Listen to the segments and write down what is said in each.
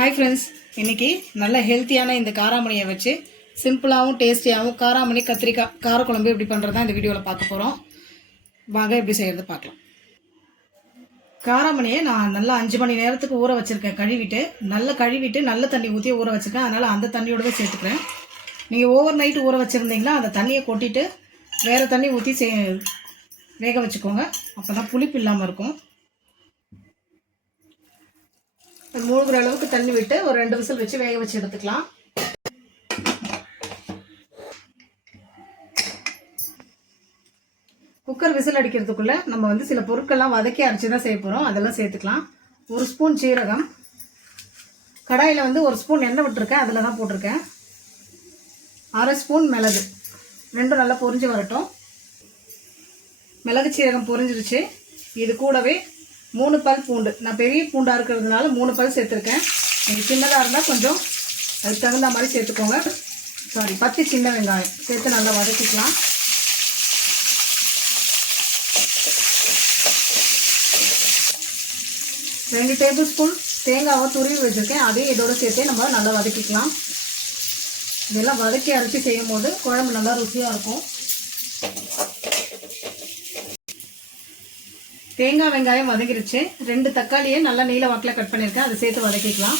Hi friends இன்னைக்கு நல்ல ஹெல்த்தியான இந்த காராமணியை வச்சு சிம்பிளாகவும் டேஸ்டியாகவும் காராமணி கத்திரிக்காய் காரக்குழம்பு எப்படி பண்ணுறதா இந்த வீடியோவில் பார்க்க போகிறோம் வாங்க எப்படி செய்கிறது பார்க்கலாம். காராமணியை நான் நல்லா அஞ்சு மணி நேரத்துக்கு ஊற வச்சுருக்கேன். கழுவிட்டு நல்லா கழுவிட்டு நல்ல தண்ணி ஊற்றி ஊற வச்சுருக்கேன். அதனால் அந்த தண்ணியோடவே சேர்த்துக்கிறேன். நீங்கள் ஓவர் நைட்டு ஊற வச்சுருந்தீங்கன்னா அந்த தண்ணியை கொட்டிட்டு வேறு தண்ணி ஊற்றி சே வேக வச்சுக்கோங்க. அப்போ தான் புளிப்பு இல்லாமல் இருக்கும். மூழ்கிற அளவுக்கு தண்ணி விட்டு ஒரு ரெண்டு விசில் வச்சு வேக வச்சு எடுத்துக்கலாம். குக்கர் விசில் அடிக்கிறதுக்குள்ளே நம்ம வந்து சில பொருட்கள்லாம் வதக்கி அரைச்சி தான் செய்ய போகிறோம் அதெல்லாம் சேர்த்துக்கலாம். ஒரு ஸ்பூன் சீரகம். கடாயில் வந்து ஒரு ஸ்பூன் எண்ணெய் விட்டுருக்கேன். அதில் தான் போட்டிருக்கேன். அரை ஸ்பூன் மிளகு. ரெண்டும் நல்லா பொரிஞ்சு வரட்டும். மிளகு சீரகம் பொரிஞ்சிருச்சு. இது கூடவே மூணு பல் பூண்டு. நான் பெரிய பூண்டாக இருக்கிறதுனால மூணு பல் சேர்த்துருக்கேன். நீங்கள் சின்னதாக இருந்தால் கொஞ்சம் அதுக்கு தகுந்த மாதிரி சேர்த்துக்கோங்க. சாரி பத்து சின்ன வெங்காயம். சேர்த்து நல்லா வதக்கிக்கலாம். ரெண்டு டேபிள் ஸ்பூன் தேங்காவை துருவி வச்சுருக்கேன். அதையும் இதோட சேர்த்தே நம்ம நல்லா வதக்கிக்கலாம். இதெல்லாம் வதக்கி அரைச்சி செய்யும் போது குழம்பு நல்லா ருசியாக இருக்கும். தேங்காய் வெங்காயம் வதங்கிருச்சு. ரெண்டு தக்காளியை நல்லா நீல வாக்கில் கட் பண்ணியிருக்கேன். அதை சேர்த்து வதக்கிக்கலாம்.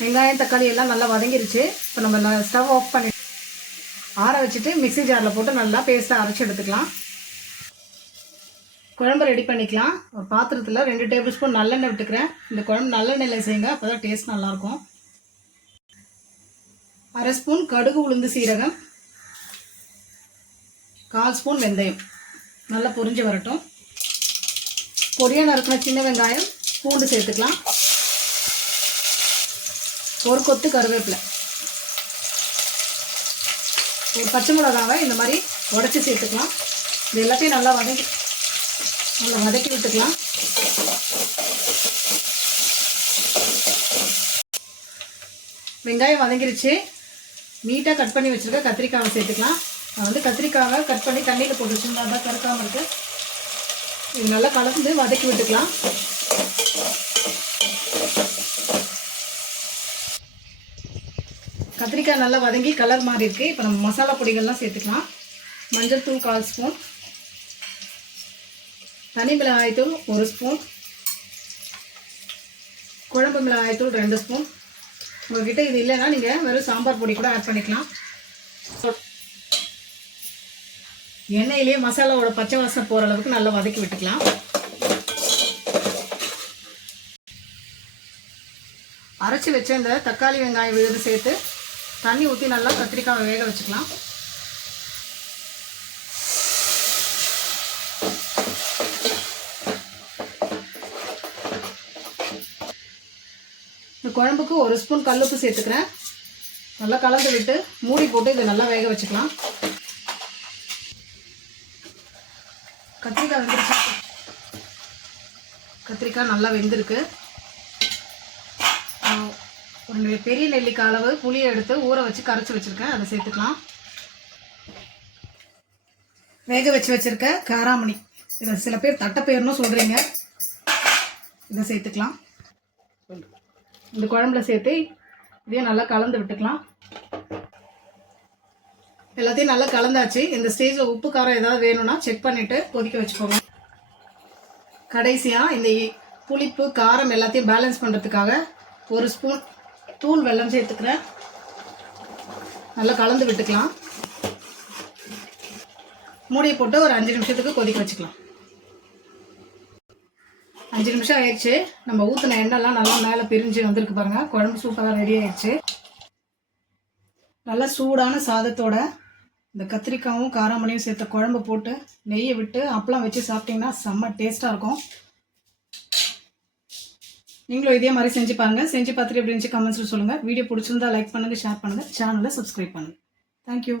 வெங்காயம் தக்காளி எல்லாம் நல்லா வதங்கிருச்சு. இப்போ நம்ம ஸ்டவ் ஆஃப் பண்ணி ஆற வச்சுட்டு மிக்ஸி ஜாரில் போட்டு நல்லா பேஸ்ட்டாக அரைச்சி எடுத்துக்கலாம். குழம்பு ரெடி பண்ணிக்கலாம். ஒரு பாத்திரத்தில் ரெண்டு டேபிள் ஸ்பூன் நல்லெண்ணெய் விட்டுக்கிறேன். இந்த குழம்பு நல்லெண்ணெயில் செய்யுங்க. அப்போ தான் டேஸ்ட் நல்லாயிருக்கும் அரை ஸ்பூன் கடுகு உளுந்து சீரகம். கால் ஸ்பூன் வெந்தயம். நல்லா பொரிஞ்சு வரட்டும். பொடியாக நறுக்கின சின்ன வெங்காயம். பூண்டு சேர்த்துக்கலாம். ஒரு கொத்து கருவேப்பிலை. ஒரு பச்சை மிளகாவை இந்த மாதிரி உடச்சி சேர்த்துக்கலாம். இது எல்லாத்தையும் நல்லா வதக்கி நல்லா வதக்கி விட்டுக்கலாம். வெங்காயம் வதங்கிருச்சு. நீட்டாக கட் பண்ணி வச்சுருக்க கத்திரிக்காவை சேர்த்துக்கலாம். நான் வந்து கத்திரிக்காவை கட் பண்ணி தண்ணியில் போட்டு வச்சுருந்தா தான் கறக்காமல் இருக்கு. இது நல்லா கலந்து வதக்கி விட்டுக்கலாம். கத்திரிக்காய் நல்லா வதங்கி கலர் மாறி இருக்கு. இப்போ நம்ம மசாலா பொடிகள்லாம் சேர்த்துக்கலாம். மஞ்சள் தூள் கால் ஸ்பூன். தனி மிளகாயத்தூள் ஒரு ஸ்பூன். குழம்பு மிளகாயத்தூள் ரெண்டு ஸ்பூன். உங்கள்கிட்ட இது இல்லைன்னா நீங்கள் வெறும் சாம்பார் பொடி கூட ஆட் பண்ணிக்கலாம். எண்ணெயிலே மசாலாவோட பச்சை வாசனை போகிற அளவுக்கு நல்லா வதக்கி விட்டுக்கலாம். அரைச்சி வச்ச இந்த தக்காளி வெங்காயம் விழுது சேர்த்து தண்ணி ஊற்றி நல்லா கத்திரிக்காவை வேக வச்சுக்கலாம். இந்த குழம்புக்கு ஒரு ஸ்பூன் கல்லுப்பு சேர்த்துக்கிறேன். நல்லா கலந்து விட்டு மூடி போட்டு இதை நல்லா வேக வச்சுக்கலாம். கத்திரிக்காய் வெந்துருச்சு. கத்திரிக்காய் நல்லா வெந்திருக்கு. ஒரு பெரிய நெல்லிக்காய் அளவு புளியை எடுத்து ஊற வச்சு கரைச்சி வச்சுருக்கேன். அதை சேர்த்துக்கலாம். வேக வச்சு வச்சுருக்க காராமணி. இதை சில பேர் தட்டைப்பயிர்னு சொல்கிறீங்க இதை சேர்த்துக்கலாம். இந்த குழம்புல சேர்த்து இதையும் நல்லா கலந்து விட்டுக்கலாம். எல்லாத்தையும் நல்லா கலந்தாச்சு. இந்த ஸ்டேஜில் உப்பு காரம் ஏதாவது வேணும்னா செக் பண்ணிவிட்டு கொதிக்க வச்சுக்கோங்க. கடைசியாக இந்த புளிப்பு காரம் எல்லாத்தையும் பேலன்ஸ் பண்ணுறதுக்காக ஒரு ஸ்பூன் தூள் வெள்ளம் சேர்த்துக்கிறேன். நல்லா கலந்து விட்டுக்கலாம். மூடியை போட்டு ஒரு அஞ்சு நிமிஷத்துக்கு கொதிக்க வச்சுக்கலாம். அஞ்சு நிமிஷம் ஆயிடுச்சு. நம்ம ஊற்றின எண்ணெய்லாம் நல்லா மேலே பிரிஞ்சு வந்திருக்கு பாருங்கள் குழம்பு சூப்பராக ரெடி ஆயிடுச்சு. நல்லா சூடான சாதத்தோட இந்த கத்திரிக்காயும் காராமணியும் சேர்த்த குழம்பு போட்டு நெய்யை விட்டு அப்பளம் வச்சு சாப்பிட்டீங்கன்னா செம்ம டேஸ்ட்டாக இருக்கும். நீங்களும் இதே மாதிரி செஞ்சு பாருங்கள் செஞ்சு பார்த்துட்டு எப்படி இருந்துச்சு கமெண்ட்ஸில் சொல்லுங்கள் வீடியோ பிடிச்சிருந்தா லைக் பண்ணுங்கள் ஷேர் பண்ணுங்கள் சேனலை சப்ஸ்கிரைப் பண்ணுங்கள் தேங்க்யூ